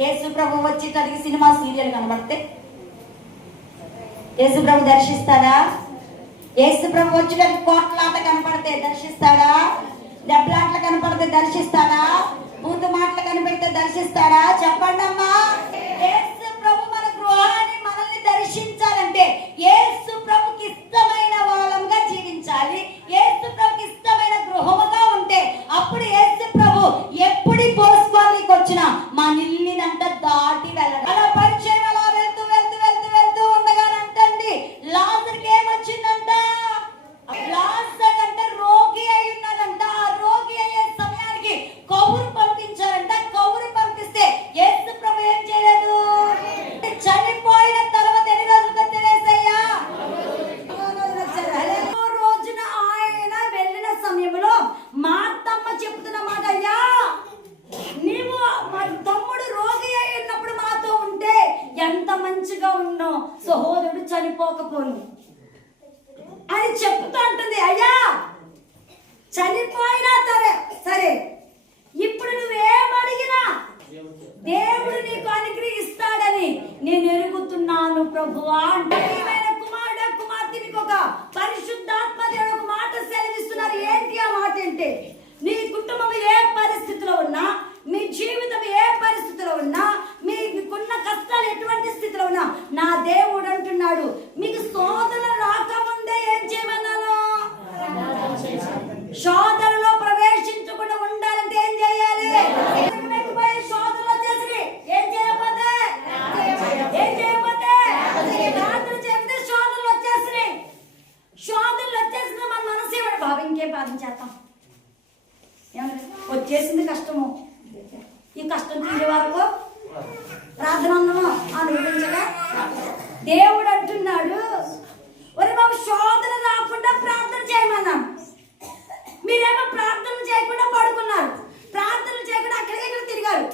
ప్రభు వచ్చేటడికి cinema serial కనబడితే? యేసుప్రభు దర్శిస్తాడా? యేసుప్రభు ప్రభు వచ్చేటడికి కోట్లాట కనపడితే దర్శిస్తాడా? దెబ్బలాట్లు కనపడితే దర్శిస్తాడా? బూతు మాటలు కనపడితే దర్శిస్తాడా? చెప్పండి అమ్మా. యేసు ప్రభు మన గృహాన్ని మనల్ని దర్శించాలంటే యేసు మంచిగా ఉన్నో సహోదరుడు చనిపోకపోను. అని చెప్తూ అంటుంది అయ్యా చనిపోయినా సరే సరే ఇప్పుడు నువ్వేమడిగినా దేవుడు నీకు అనుగ్రహిస్తాడని నేను ఎరుగుతున్నాను ప్రభువా. అంటే ప్రియమైన కుమారుడు కుమార్తె మీకు ఒక పరిశుద్ధాత్మ దేవుడు ఒక మాట సెలవిస్తున్నారు. ఏంటి ఆ మాట అంటే నీ కుటుంబం ఏ పరిస్థితిలో ఉన్నా మీ జీవితం ఏ పరిస్థితిలో ఉన్నా కష్టాలు ఎటువంటి స్థితిలో ఉన్నా నా దేవుడు అంటున్నాడు మీకు శోధన రాకముందే ఏం చేయమన్నాను? శోధనలో ప్రవేశించకుండా ఉండాలంటే ఏం చేయాలి? పోయి శోధనలో చేసి ఏం చేయకపోతే? ఏం చేయకపోతే? ప్రార్థన చెప్తే శోధనలు వచ్చేసినాయి శోధనలు వచ్చేసిన మన మనసు ఏమంటే బాబు ఇంకేం ప్రార్థన చేస్తాం వచ్చేసింది కష్టము. ఈ కష్టం తీరే వరకు ప్రార్థన అనుభవించగా దేవుడు అంటున్నాడు ఒరే బాబు శోధన రాకుండా ప్రార్థన చేయమన్నాం. మీరేమో ప్రార్థన చేయకుండా పడుకున్నారు. ప్రార్థన చేయకుండా అక్కడికి ఇక్కడ తిరిగారు.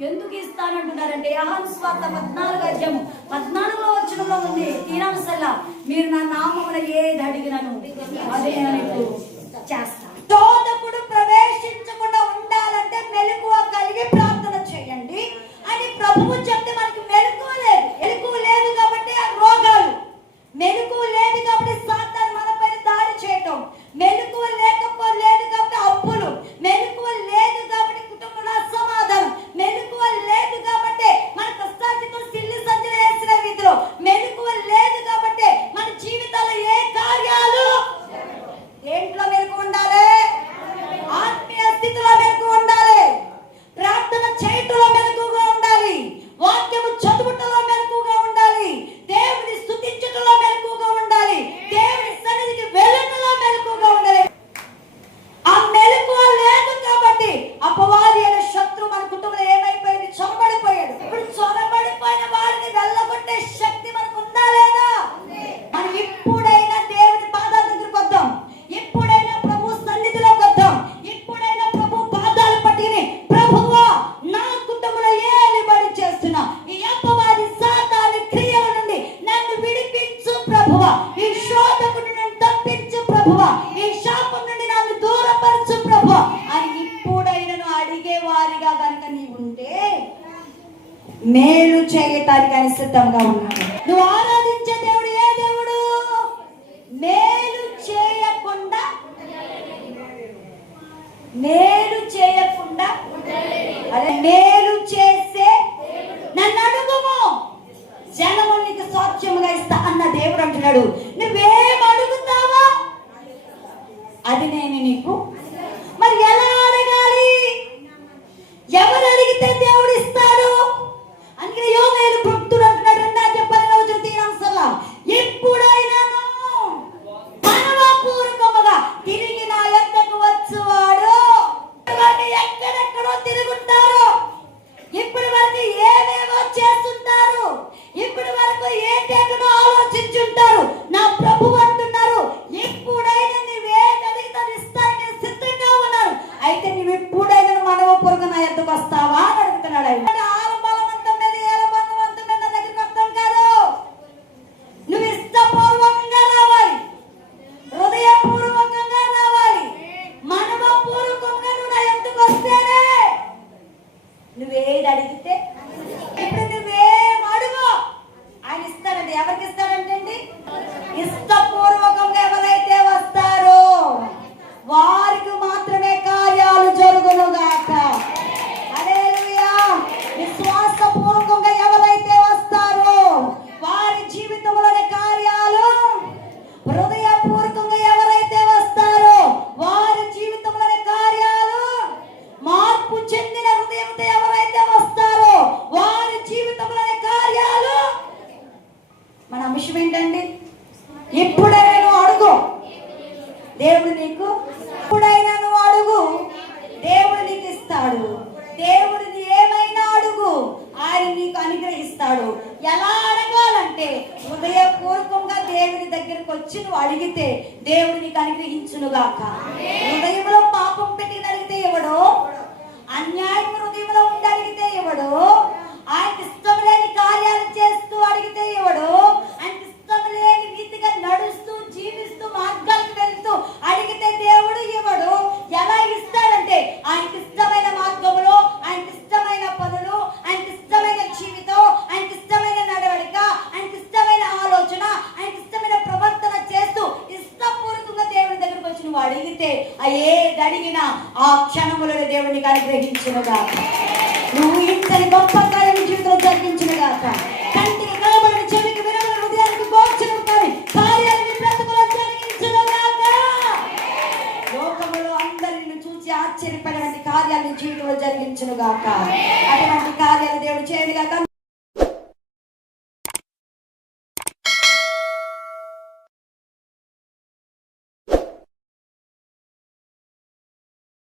ఎందుకు ఇస్తానంటున్నారంటే యహాను స్వార్థ పద్నాలుగు అధ్యాయము పద్నాలుగులో వచ్చినలో ఉంది. తీరాంశల్లా మీరు నా నామమున ఏది అడిగినను అదే నీకు చేస్తా. చోదకుడు ప్రవేశించకుండా ఉండాలంటే మెలకువ కలిగి ప్రార్థన చేయండి. అని ప్రభువు చెప్తే చేయటానికి సిద్ధంగా ఉన్నాడు నువ్వు ఆరాధించే దేవుడు ఏ దేవుడు? మేలు చేయకుండా మేలు చేయకుండా అదే మేలు చేస్తే నన్ను అడుగుము. జనము నీకు స్వాచ్యముగా ఇస్తా అన్న దేవుడు అంటున్నాడు. నువ్వే ഒരാളായിരുന്നു 감 사. కలిగిన ఆ క్షణములను దేవునికి అనుగ్రహించిన గాక నువ్వు ఇంతటి గొప్ప కార్యం జీవితంలో జరిగించిన గాక కంటికి కనబడిన చెవికి వినబడిన హృదయానికి జరిగించిన గాక లోకములో అందరిని చూసి ఆశ్చర్యపడినటువంటి కార్యాలను జీవితంలో జరిగించిన గాక అటువంటి కార్యాలు దేవుడు చేయదు గాక